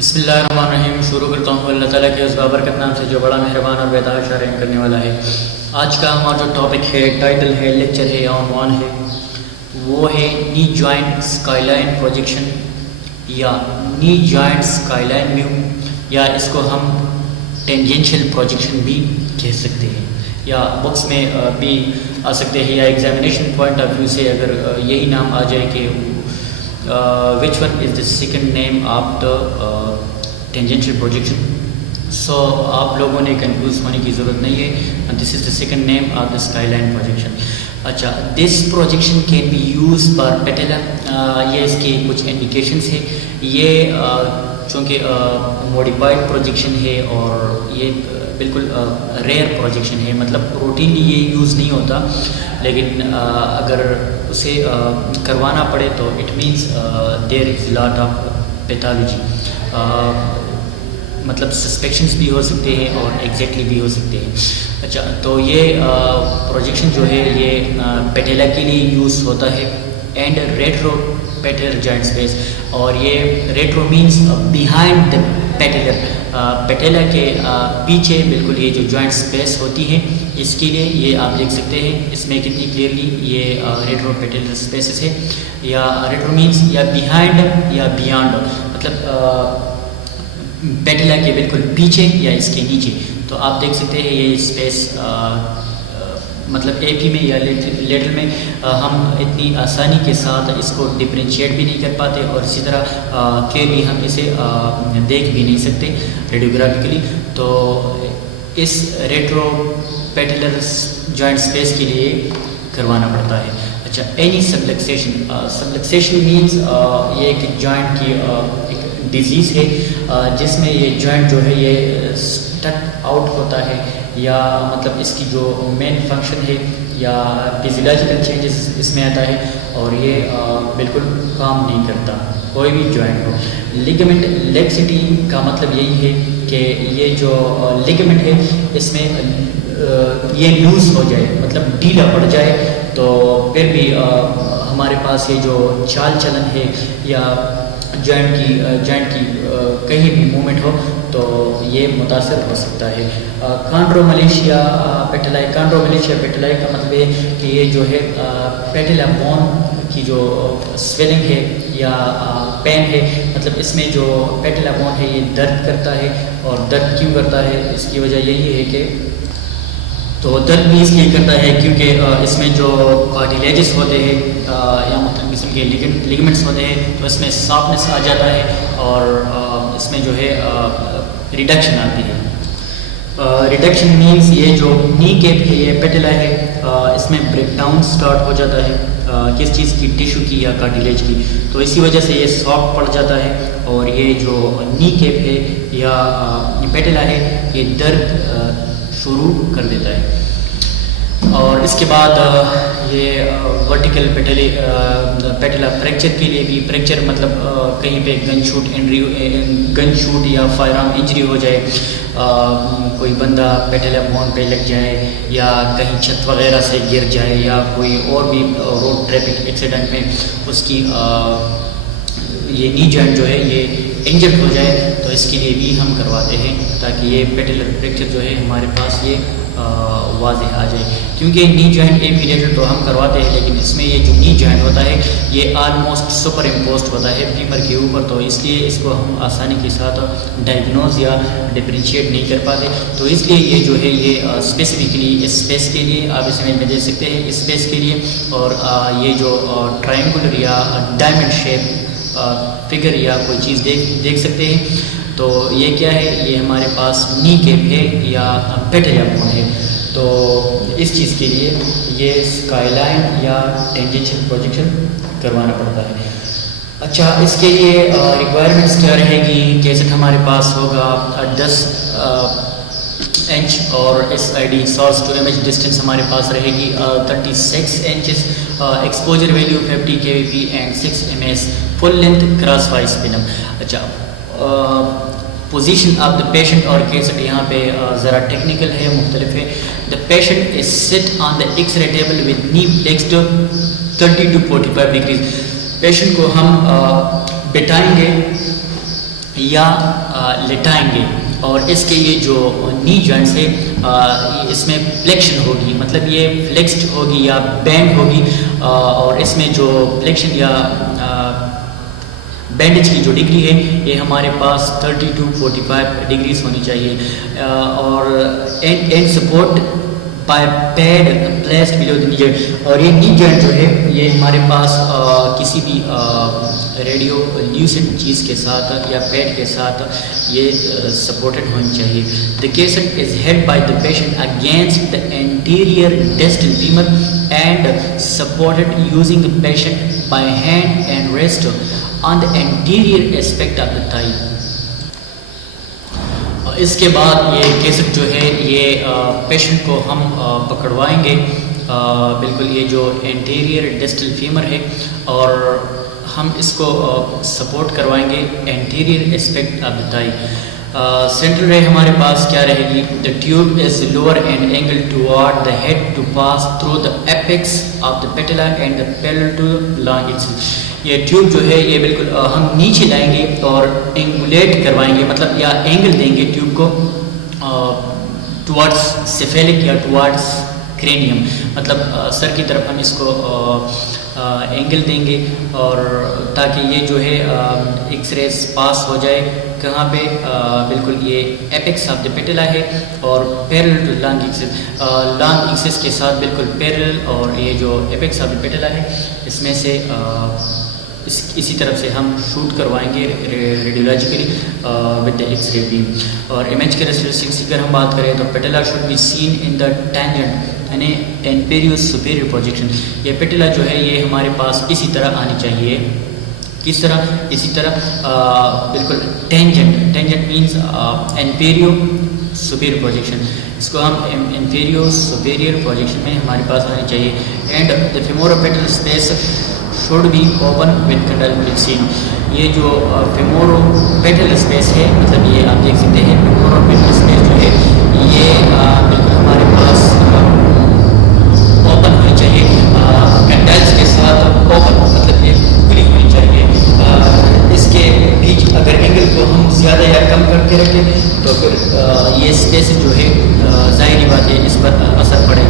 بسم اللہ الرحمن الرحیم. شروع کرتا ہوں اللہ تعالیٰ کے اس بابرکت نام سے جو بڑا مہربان اور بیدار شرح کرنے والا ہے. آج کا ہمارا جو ٹاپک ہے، ٹائٹل ہے، لیکچر ہے یا عنوان ہے، وہ ہے نی جوائنٹ اسکائی لائن پروجیکشن یا نی جوائنٹ اسکائی لائن ویو، یا اس کو ہم ٹینجنشل پروجیکشن بھی کہہ سکتے ہیں، یا بکس میں بھی آ سکتے ہیں، یا ایگزامینیشن پوائنٹ آف ویو سے اگر یہی نام آ جائے کہ which one is the second name of the tangential projection. So آپ لوگوں نے کنفیوز ہونے کی ضرورت نہیں ہے. This is the second name of the skyline projection. اچھا، this projection can be used for patella. یہ اس کی کچھ انڈیکیشنس ہیں. یہ چونکہ موڈیفائڈ پروجیکشن ہے اور یہ بالکل ریئر پروجیکشن ہے، مطلب روٹینلی یہ یوز نہیں ہوتا، لیکن اگر اسے کروانا پڑے تو it means there is lot of pathology, مطلب سسپیکشنس بھی ہو سکتے ہیں اور ایگزیکٹلی بھی ہو سکتے ہیں. اچھا، تو یہ پروجیکشن جو ہے یہ پیٹیلا کے لیے یوز ہوتا ہے اینڈ ریٹرو پیٹلر جوائنٹ اسپیس. اور یہ ریٹرو مینس بیہائنڈ دا پیٹیلر، پیٹیلا کے پیچھے بالکل یہ جو جوائنٹ اسپیس ہوتی ہے، اس کے لیے یہ آپ دیکھ سکتے ہیں اس میں کتنی کلیئرلی یہ ریٹرو پیٹیلر اسپیسز ہے. یا ریٹرو مینس یا بیہائنڈ یا بیانڈ، مطلب پیٹیلا کے بالکل پیچھے یا اس کے نیچے. تو آپ دیکھ سکتے ہیں یہ اسپیس مطلب اے پی میں یا لیٹرل میں ہم اتنی آسانی کے ساتھ اس کو ڈفرینشیٹ بھی نہیں کر پاتے، اور اسی طرح کلیئرلی ہم اسے دیکھ بھی نہیں سکتے ریڈیوگرافیکلی. تو اس ریٹرو پیٹیلر جوائنٹ اسپیس کے لیے کروانا پڑتا ہے. اچھا، اینی سبلکسیشن، سبلکسیشن مینس یہ ایک جوائنٹ کی ایک ڈیزیز ہے جس میں یہ جوائنٹ جو ہے یہ اسٹک آؤٹ ہوتا ہے، یا مطلب اس کی جو مین فنکشن ہے یا فزیولوجیکل چینجز اس میں آتا ہے اور یہ بالکل کام نہیں کرتا کوئی بھی جوائنٹ ہو. لیگمنٹ لیکسٹی کا مطلب یہی ہے کہ یہ جو لیگمنٹ ہے اس میں یہ لوز ہو جائے، مطلب ڈھیلا پڑ جائے، تو پھر بھی ہمارے پاس یہ جو چال چلن ہے یا جوائنٹ کی کہیں بھی موومنٹ ہو تو یہ متاثر ہو سکتا ہے. کانڈروملیشیا پیٹیلائی، کانڈروملیشیا پیٹیلائی کا مطلب ہے کہ یہ جو ہے پیٹیلا بون کی جو سویلنگ ہے یا پین ہے، مطلب اس میں جو پیٹیلا بون ہے یہ درد کرتا ہے. اور درد کیوں کرتا ہے؟ اس کی وجہ یہی ہے کہ تو درد بھی اس لیے کرتا ہے کیونکہ اس میں جو کارٹیلیجز ہوتے ہیں یا مختلف قسم کے لیگمنٹس ہوتے ہیں، تو اس میں سافٹنس آ جاتا ہے اور اس میں جو ہے ریڈکشن آتی ہے. ریڈکشن مینس یہ جو نی کیپ ہے یہ پیٹیلا ہے، اس میں بریک ڈاؤن سٹارٹ ہو جاتا ہے کس چیز کی، ٹیشو کی یا کارٹیلیج کی. تو اسی وجہ سے یہ سافٹ پڑ جاتا ہے اور یہ جو نی کیپ ہے یا پیٹیلا ہے یہ درد شروع کر دیتا ہے. اور اس کے بعد یہ ورٹیکل پیٹیلا فریکچر کے لیے بھی، فریکچر مطلب کہیں پہ گن شوٹ یا فائر آرم انجری ہو جائے، کوئی بندہ پیٹیلا بون پہ لگ جائے یا کہیں چھت وغیرہ سے گر جائے یا کوئی اور بھی روڈ ٹریفک ایکسیڈنٹ میں اس کی یہ نی جوائنٹ جو ہے یہ انجرڈ ہو جائے، تو اس کے لیے بھی ہم کرواتے ہیں تاکہ یہ پیٹیلر فریکچر جو ہے ہمارے پاس یہ واضح آ جائے. کیونکہ نی جوائنٹ ایمپیڈیٹڈ تو ہم کرواتے ہیں، لیکن اس میں یہ جو نی جوائنٹ ہوتا ہے یہ آلموسٹ سپر امپوزڈ ہوتا ہے فیمر کے اوپر، تو اس لیے اس کو ہم آسانی کے ساتھ ڈائگنوز یا ڈفرینشیٹ نہیں کر پاتے. تو اس لیے یہ جو ہے یہ اسپیسیفکلی اس اسپیس کے لیے آپ اس میں دیکھ سکتے ہیں، اس اسپیس کے لیے. اور یہ جو ٹرائنگولر یا ڈائمنڈ شیپ فگر یا کوئی چیز دیکھ سکتے ہیں، تو یہ کیا ہے؟ یہ ہمارے پاس نی کیپ ہے یا پیٹیلا بون ہے. تو اس چیز کے لیے یہ اسکائی لائن یا ٹینجنشل پروجیکشن کروانا پڑتا ہے. اچھا، اس کے لیے ریکوائرمنٹس کیا رہے گی؟ کیسٹ ہمارے پاس ہوگا 10 انچ اور S I D source to image distance ہمارے پاس رہے گی 36 inches, exposure value 50 kVp and 6 ms، full length cross wise پنم. اچھا، پوزیشن آف دا پیشنٹ اور کیسٹ یہاں پہ ذرا ٹیکنیکل ہے، مختلف ہے. دا پیشنٹ از سٹ آن دا ایکس رے ٹیبل ود نی فلیکسڈ 30 to 45 degrees. پیشنٹ کو ہم بٹھائیں گے یا لٹائیں گے، اور اس کے یہ جو نی جوائنٹس ہے اس میں فلیکشن ہوگی، مطلب یہ فلیکسڈ ہوگی یا بینڈ ہوگی، اور اس میں جو فلیکشن یا بینڈیج کی جو ڈگری ہے یہ ہمارے پاس 30 to 45 ڈگریز ہونی چاہیے، اور and support by pad placed below the knee joint, اور یہ نی جوائنٹ جو ہے یہ ہمارے پاس کسی بھی ریڈیو لیوسنٹ چیز کے ساتھ یا پیڈ کے ساتھ یہ سپورٹڈ ہونی چاہیے۔ The cassette is held by the patient against the anterior distal femur and supported using the patient by hand and rest on the anterior aspect of the thigh۔ اس کے بعد یہ کیسٹ جو ہے یہ پیشنٹ کو ہم پکڑوائیں گے، بالکل یہ جو انٹیریئر ڈسٹل فیمر ہے، اور ہم اس کو سپورٹ کروائیں گے anterior aspect of the thigh. Central ray ہمارے پاس کیا رہے گی؟ The tube is lower and angle toward the head to pass through the apex of the patella and the parallel to long axis. یہ tube جو ہے یہ بالکل ہم نیچے لائیں گے اور اینگولیٹ کروائیں گے، مطلب یا اینگل دیں گے ٹیوب کو ٹوارڈس سیفیلک یا ٹوارڈس کرینیم، مطلب سر کی طرف ہم اس کو اینگل دیں گے، اور تاکہ یہ جو ہے ایکس ریز پاس ہو جائے کہاں پہ؟ بالکل یہ ایپیکس آف دا پیٹلا ہے اور parallel to long axis, long axis کے ساتھ بالکل پیرل، اور یہ جو ایپیکس آف دا پیٹلا ہے اس میں سے اسی طرف سے ہم شوٹ کروائیں گے ریڈیولوجیکلی ود دا ایکس رے بیم۔ اور امیج کیریکٹرسٹکس کی اگر ہم بات کریں تو patella should be seen in the tangent یعنی انفیریور سپیریور پروجیکشن۔ یہ پیٹلا جو ہے یہ ہمارے پاس اسی طرح آنی چاہیے، کس طرح؟ اسی طرح بالکل ٹینجنٹ، ٹینجنٹ مینس انفیریور سپیریور پروجیکشن، اس کو ہم انفیریور سپیریور پروجیکشن میں ہمارے پاس آنی چاہیے۔ And the femoropatellar space should be open with condyle flexing۔ یہ جو فیموروپیٹل اسپیس ہے، مطلب یہ آپ دیکھ سکتے ہیں فیموروپیٹل اسپیس جو ہے یہ بالکل ہمارے پاس اوپن ہونی چاہیے، کنڈائلس کے ساتھ اوپن، مطلب یہ کھلی ہونی چاہیے۔ اس کے بیچ اگر اینگل کو ہم زیادہ یا کم کر کے رکھیں تو پھر یہ اسپیس جو ہے ظاہری بات ہے اس پر اثر پڑے گا۔